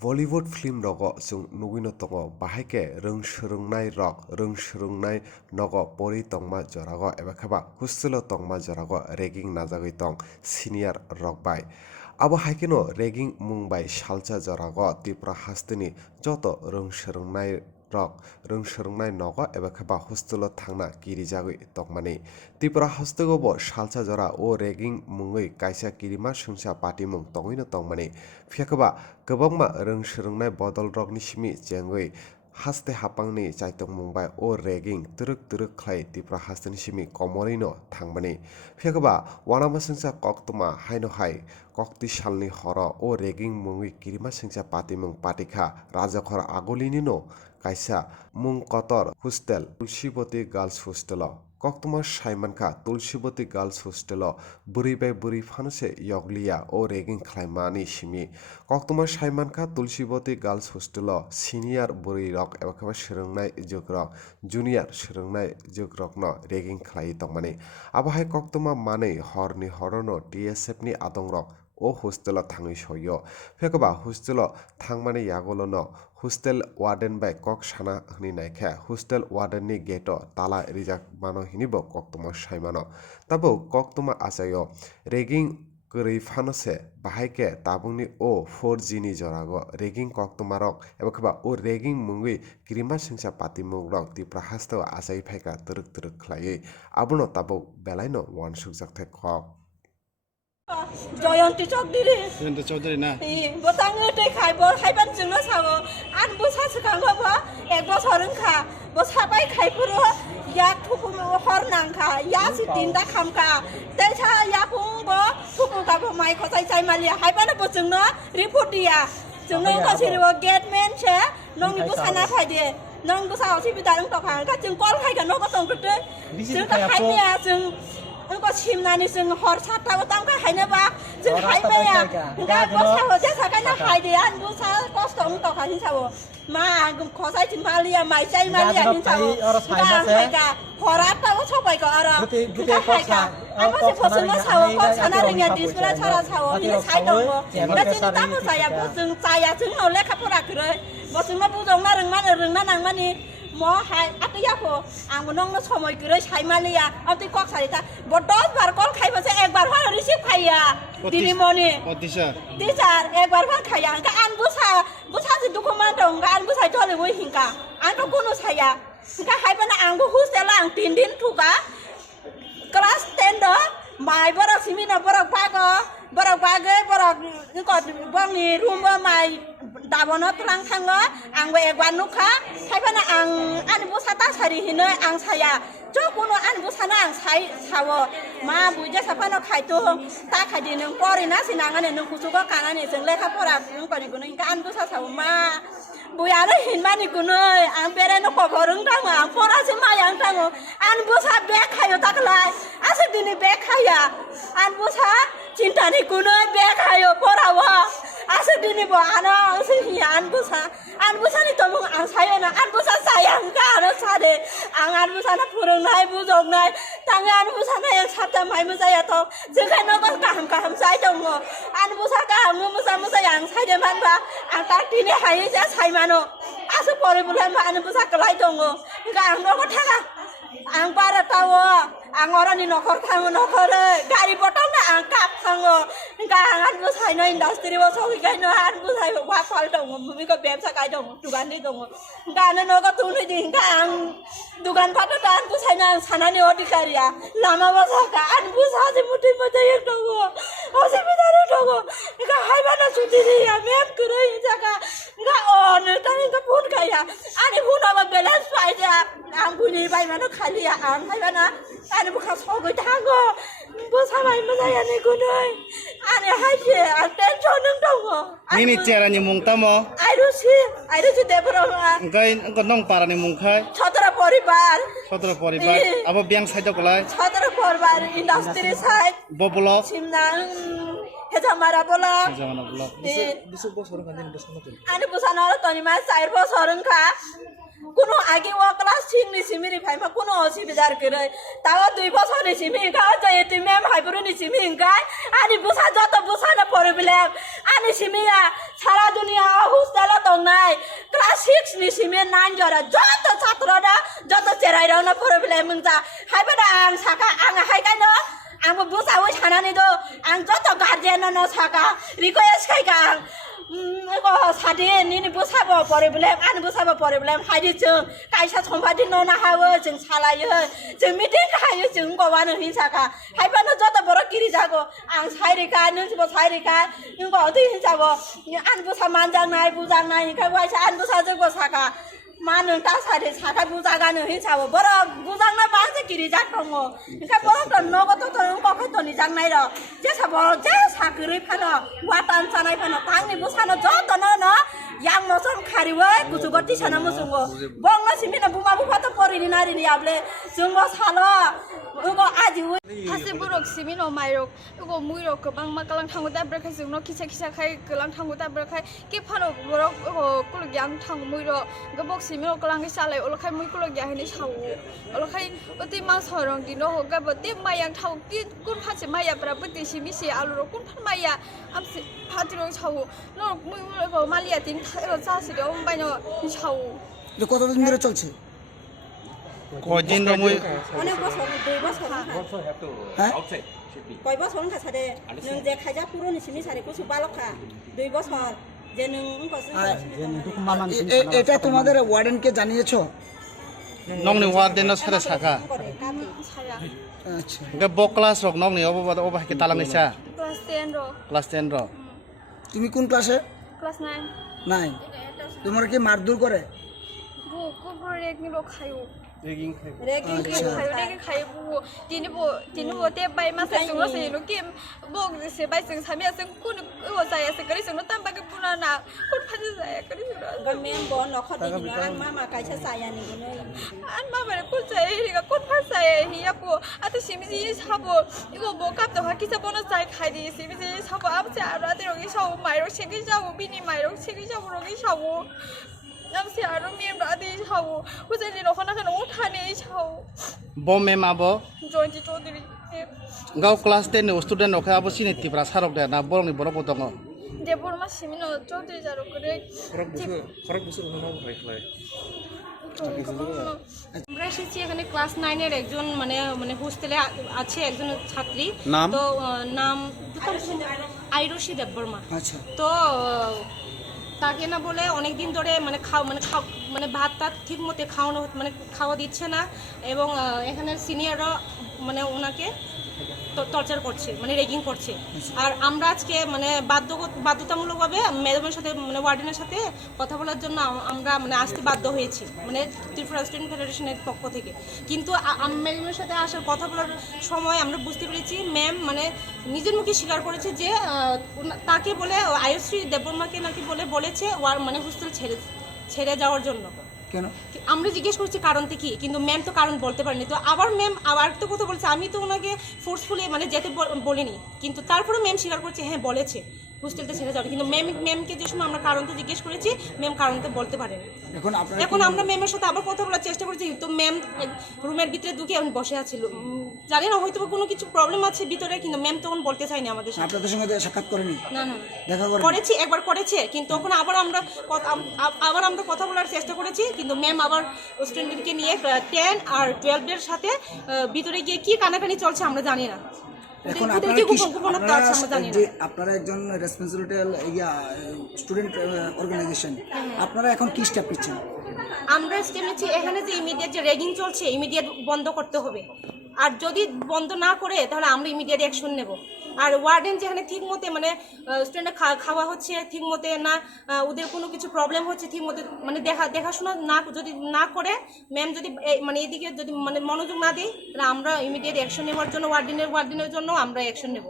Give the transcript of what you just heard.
Bollywood film rogo sung nugino tongo bahake rung surungnai rok rung surungnai nogo pori tongma jorago ebakaba hustelo tongma jorago ragging najagoi tong senior rok bai abo haikeno ragging mungbai salcha jorago Tripura hasteni joto rung surungnai rok rung surungnai nogo ebakaba hustelo thangna kirijagoi tongmani Tripura hastegobo salcha jora o ragging mungoi kaisa kirima sungsa patimung tongino tongmani phiakaba kwbangma rung surungnai bodol rokni simi chengoi haste hapangni chaitung mungbai o ragging turuk khlai Tripura hasteni simi komorino thangmani phiakaba wanama sungsa koktuma haino hai kokti salni horo o ragging mungwi kirima sungsa patimung patikha rajakhor agolinino kaisa mung kotor hostel Tulsiboti Girls Hostel koktuma saimankha Tulsiboti Girls Hostel buri bai buri phanuse yogliya o ragging khlaimani simi koktuma saimankha Tulsiboti Girls Hostel senior buri rok ebakaba surungnai jugrok junior surungnai jugrokno ragging khlai tongmani abahai koktuma manei horni horono TSF ni adongrok o hostel thangui soyo phekaba hostel thangmani yagolono hostel warden bai kok sana hni naikha hostel warden ni gate tala rijak mano hinibo koktuma saimano tabo koktuma achayo ragging kwrwi phanose bahaike tabungni o 4G ni jorago ragging koktumarok ebakaba o ragging mungwi kirima singsa patimung Tripura hasteo achai phaika turuk khlaiwi abono tabo belaino wansukjak thai khok জয়ন্তী চৌধুরী না বতাং তে খাইব খাইবান जोंनो सावो आन बोसा सखांगबो एक बছর खा बोसा bye खाइफुरो या थुपु हर नांखा या सितिनदा खामका तेसा या फुंबो थुपु गाबो माइ खसाय चाइ मालिया हाइबानो बो जोंनो रिपोर्ट दिया जोंनो गासिबो गेटमेन से नंनि बोसाना फायदे नंग बोसा असुबिदा दं तखा का जों कल खाइगोन नगो दंगोते जों खाइया जोंก็ชิมนานี่ซึ่งหอดชาตาวตั้งก็หายนะบ้าซึ่งหายไปอ่ะก็ก็ชาวเจ้าสายก็หายเดียนดูชาก็สงต่อขาที่ชาวมาขอใช้จิมมาเลียไม่ใจมาเลียที่ชาวก็หายก็พอรับแต่ว่าชอบไปก็อะไรก็หายก็อันว่าสิพอซึ่งว่าชาวก็ชนะเรื่องดิสเวลาชาวที่ใช้ตรงก็จึงตั้งใจอ่ะก็จึงใจอ่ะจึงเราเล็กขับพลักเลยบอกซึ่งว่าผู้จงน่าเรื่องนั่นนางมันนี่มอหายอัตยาโฟอ่างน้องน่ะชมอยกเลยใช้มาเลยอ่ะเอาตีกอกใส่ตาบดดบาร์ก้อนไข่มาเสียเอกบาร์ว่าริชิบไข่อ่ะดีนิโมนี่ดิฉันเอกบาร์ว่าไข่อ่ะก็อันบุษาสิดูคอมมานดงก็อันบุษาจ่อเลยวิ่งหิงกะอันก็กุนใส่อ่ะก็ให้เป็นอ่างบุหุสเตล่างตีนดินถูกอ่ะกลาสเตนเดอร์หมายบรักสิมินาบรักปากบรักปากบรักนี่ก็บ้างนี่รูมว่าหมายดาบนตรังทางละอังเวกวันนุค่ะให้พนักอันบุษตาใส่หินอังใส่ยาเจ้าคุณอันบุษนาอังใส่ชาวมาบุญจะสัพพนกไข่ตัวตาไข่ดีหนึ่งปอรินะสินางอันหนึ่งกุศลก็การอันนี้จึงเล็กครับพวกเราจึงก่อนอีกคนนึงก็อันบุษสาวมาบุญอะไรหินมานี่กูเนยอันเป็นอะไรนกขอรึงตั้งอ่ะพวกเราสิมาอย่างตั้งอันบุษแบกไข่อยู่ตักเลยอาศัยดินแบกไข่ยาอันบุษจินตานี่กูเนยแบกไข่อยู่พวกเราว่าasal dini bo ana asal an busa ni tomong ang sayo na an busa sayang ka ano sade an busa na purong nai bujog nai tang an busa na yang sabda mai musaya to jengkai no kaham sai dong mo an busa kaham musa yang sai de man ba ang tak dini hayi ja sai mano asal pore bulan ma an busa kelai dong mo ka ang no ko thaka ang para tawo ang orang ni nokor thango nokore gari botol na ang kap thango ka ang busai no industry bo so kai no an busai wa phal dong mi ko bem sa kai dong dugan ni dong ka no ko tu ni ding ka ang dugan phat ta an busai na sana ni odikari ya lama bo sa ka an busa je muti mate ek dong ose bidare dong ka hai bana chuti ni ya mem kure ja ka on ta ni ka phun kai ya ani phun ba balance pai ja ang buni bai ma no khali ya ang hai bana ani buka sogo tango busa mai ma ya ni gunoi ani haje attention nang dongo ni chera ni mung tamo ai rusi de bro ngai ko nong para ni mung khai chhatra poribar abo biang sai do kolai chhatra poribar industry side bobulo simnang hejamara bola bisu bo sorong kan ni bosono ani busa na toni ma sair bo sorong kha কোনো আগে ও class 6 নি সিমিরি ভাইমা কোনো অসুবিধার করে তাও 2 বছর নি সিমি গাও যায় তুই ম্যাম হাইবরু নি সিমি গায় আনি বুসা যত বুসা না পড়ে বলে আনি সিমিয়া সারা দুনিয়া অবস্থা দংনাই ক্লাস 6 নি সিমে 9 জরা যত ছাত্ররা যত চেরাইরাवनो প্রবলেম মুংজা হাইবাदा आं साका आं हायगानो आंबो बुजावै थानानै दो आं जत गार्जियननो साका रिक्वेस्ट खायगा आं सादे निनि बुसाबो प्रब्लेम आं बुसाबो प्रब्लेम हायदि जों कायसा सम्पादि नना हावो जों सालायो जों मिटिं हायो जों गवानो हिसाका हायबानो जत बर गिरि जागो आं सायरिका नोंबो सायरिका नोंबो अति हिसाबो आं बुसा मानजांनाय बुजांनाय निखाय वायसा आं बुसा जोंबो साका मानो दासारि साका बुजागानो हिसाबो बर बुजांना बाजे गिरि जाथङो निखाय बर त नगत त कखै त नि जांनाय र जेसा बर जे साकरै फानो वाटान जानाय फानो तांनि बुसानो जत न yang moson khariwe kucugoti sana musungo bongno simina buma bufa to porini nari ni able jungbo salo ugo aji Hase buruk simino mairok ugo muirok kobang makalang thangu da berkai jungno kisa kisa khai kelang thangu da berkai ke phano borok ugo kuluk yang thangu muiro gobok simino kelang salai olokai mui kuluk yang ni sau olokai oti mang sorong dino hoga bote mayang thau ki kun phase maya pra buti simi se aluro kun phan maya amsi phatirong sau no mui ugo malia tin চাষিরা বাইনো ছাউ এটা কতদিন ধরে চলছে কয়দিন রমই অনেক বছর 2 বছর হ্যাঁ কয় বছর খাসাদে নং যে খাইজা পুরনি সিমি সারে কুসু বালকা 2 বছর যে নং এটা তোমাদের ওয়ার্ডেনকে জানিয়েছো নংনি ওয়ার্ডেন সারে সাকা ছায়া আচ্ছা গে ব ক্লাস রক নংনি অবা কে তালাং নিছা ক্লাস 10 র ক্লাস 10 র তুমি কোন ক্লাসে ক্লাস 9 নাই তোমার কি মারধর করে bu ko bore ek ni ro khayo ragging khayo de khayo bu dini bo te bai ma sa sung lo se lo kim bo se bai sung sa mi sung kun o sa ya se kari sung no tam ba ke puna na kun pha sa ya kari sung গমেন বন নখদি দিনো আং মামা কাইছা Sayani গনো an ma ba ko sa ri ga kun pha sa ya hi ya po ata simi si sa bo igo bo kap to ha ki sa bonus sai khai di simi si sa bo am sa ra de ro gi sa mai ro se gi sa bo bi ni mai ro se gi sa bo ro gi sa bo am se aro mi ba de sa bo ko sa ni no khana khana o tha ne sa ব মে মাব jointi chodri গাও class 10 নি student রখা আবো সিনেতি প্রা সারক দে না বরংনি বড় পতঙ্গ de bor ma simino chodri jaro kore খরক বুসুর হনো ভাইখলাই আমরা এসেছি এখানে ক্লাস 9 এর একজন মানে হোস্টেলে আছে একজন ছাত্রী নাম? তো নাম আইরুষি দেববর্মা আচ্ছা তো তাকে না বলে অনেক দিন ধরে মানে ভাত টাত ঠিক মতো খাওয়ানো মানে খাওয়া দিচ্ছে না এবং এখানে সিনিয়ররা মানে ওনাকে টর্চার করছে মানে রেগিং করছে আর আমরা আজকে মানে বাধ্যতামূলকভাবে ম্যাডামের সাথে মানে ওয়ার্ডেনের সাথে কথা বলার জন্য আমরা মানে আসতে বাধ্য হয়েছি মানে ত্রিপুরা স্টুডেন্ট ফেডারেশনের পক্ষ থেকে কিন্তু ম্যাডামের সাথে আসার কথা বলার সময় আমরা বুঝতে পেরেছি ম্যাম মানে নিজের মুখে স্বীকার করেছে যে তাকে বলে আয়ুশ্রী দেববর্মাকে নাকি বলেছে মানে হোস্টেল ছেড়ে যাওয়ার জন্য কেন আমরা জিজ্ঞেস করছি কারণটা কি কিন্তু ম্যাম তো কারণ বলতে পারেনি তো আবার ম্যাম আবার তো কথা বলছে আমি তো ওনাকে ফোর্সফুলি মানে যেতে বলিনি কিন্তু তারপরে ম্যাম স্বীকার করছে হ্যাঁ বলেছে হোস্টেলটা ছেড়ে যাবে কিন্তু ম্যামকে যে সময় আমরা কারণটা জিজ্ঞেস করেছি ম্যাম কারণটা বলতে পারেনি এখন আমরা ম্যামের সাথে আবার কথা বলার চেষ্টা করেছি তো ম্যাম রুমের ভিতরে ঢুকে আমি বসে আছিল জানি না হয়তো কোনো কিছু প্রবলেম আছে ভিতরে কিন্তু ম্যাম তখন বলতে চায়নি আমাদের সাথে আপনাদের সঙ্গে সাক্ষাৎ করেনি না দেখা করেছি একবার করেছে কিন্তু তখন আবার আমরা কথা বলার চেষ্টা করেছি কিন্তু ম্যাম আবার স্টুডেন্টকে নিয়ে 10 আর 12 এর সাথে ভিতরে গিয়ে কি কানাকানি চলছে আমরা জানি না এখন আপনারা একজন রেসপন্সিবিলিটি স্টুডেন্ট অর্গানাইজেশন আপনারা এখন কি স্টেপ নিচ্ছেন আমরা স্টেপ নিচ্ছি এখানে যে ইমিডিয়েট যে রেগিং চলছে ইমিডিয়েট বন্ধ করতে হবে আর যদি বন্ধ না করে তাহলে আমরা ইমিডিয়েট অ্যাকশন নেব আর ওয়ার্ডেন যেখানে ঠিক মতো মানে স্টুডেন্টরা খাওয়া হচ্ছে ঠিক মতো না ওদের কোনো কিছু প্রবলেম হচ্ছে ঠিক মতো মানে দেখাশোনা যদি না করে ম্যাম যদি মানে এদিকে যদি মানে মনোযোগ না দিই তাহলে আমরা ইমিডিয়েট অ্যাকশন নেওয়ার জন্য ওয়ার্ডেনের জন্য আমরা অ্যাকশন নেব